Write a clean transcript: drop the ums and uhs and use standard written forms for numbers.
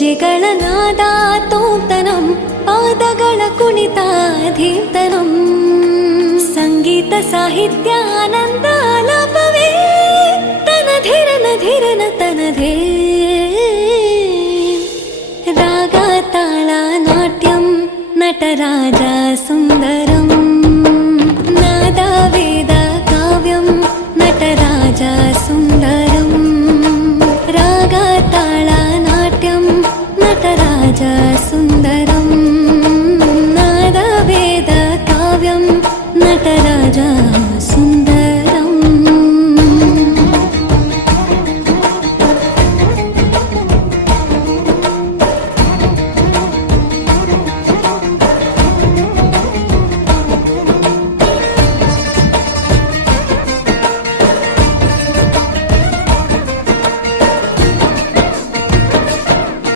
ಹೆಜ್ಜೆಗಳ ನಾದ ತೋಂತನಂ ಪಾದಗಳ ಕುಣಿತ ಧೀಂತನಂ ಸಂಗೀತ ಸಾಹಿತ್ಯ ಆನಂದ ಆಲಾಪವೇ ತನಧಿರನ ಧಿರನ ತನಧೇ ರಾಗ ತಾಳ ನಾಟ್ಯಂ ನಟರಾಜ ಸುಂದರಂ ನಾದ ವೇದ ಕಾವ್ಯಂ ನಟರಾಜ ಸುಂದರಂ ರಾಗ ತಾಳ ನಾಟ್ಯಂ ನಟರಾಜ ಸುಂದರಂ